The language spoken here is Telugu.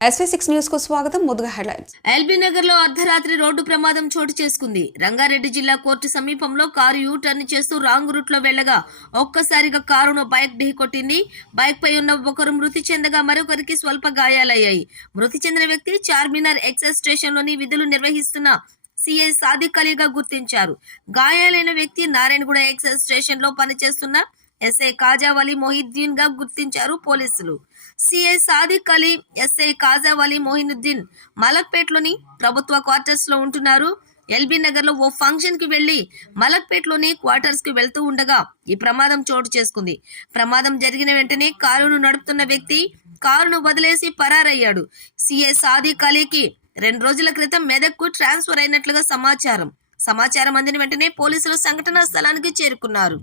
SV6 న్యూస్ కు స్వాగతం. ముందుగా హెడ్లైన్స్. ఎల్బీ నగర్ లో అర్ధరాత్రి రోడ్డు ప్రమాదం చోటు చేసుకుంది. రంగారెడ్డి జిల్లా కోర్టు సమీపంలో కారు యూ టర్న్ చేస్తూ రాంగ్ రూట్ లో వెళ్లగా ఒక్కసారిగా కారును బైక్ ఢీకొట్టింది. బైక్ పై ఉన్న ఒకరు మృతి చెందగా మరొకరికి స్వల్ప గాయాలయ్యాయి. మృతి చెందిన వ్యక్తి చార్మినార్ ఎక్సైజ్ స్టేషన్ లోని విధులు నిర్వహిస్తున్న సిఐ సాదిక్ అలీగా గుర్తించారు. గాయాలైన వ్యక్తి నారాయణగూడ ఎక్సైజ్ స్టేషన్ లో పనిచేస్తున్న ఎస్ఐ కాజావలి మొహిద్దీన్ గా గుర్తించారు పోలీసులు. సిఐ సాదిక్ అలీ, ఎస్ఐ కాజావలి మొహినుద్దీన్ మలక్పేట్లోని ప్రభుత్వ క్వార్టర్స్ లో ఉంటున్నారు. ఎల్బీ నగర్ లో ఓ ఫంక్షన్ కి వెళ్లి మలక్పేట్లోని క్వార్టర్స్ కి వెళ్తూ ఉండగా ఈ ప్రమాదం చోటు చేసుకుంది. ప్రమాదం జరిగిన వెంటనే కారును నడుపుతున్న వ్యక్తి కారును వదిలేసి పరారయ్యాడు. సిఐ సాదిక్ అలీకి 2 రోజుల క్రితం మెదక్కు ట్రాన్స్ఫర్ అయినట్లుగా సమాచారం అందిన వెంటనే పోలీసులు సంఘటనా స్థలానికి చేరుకున్నారు.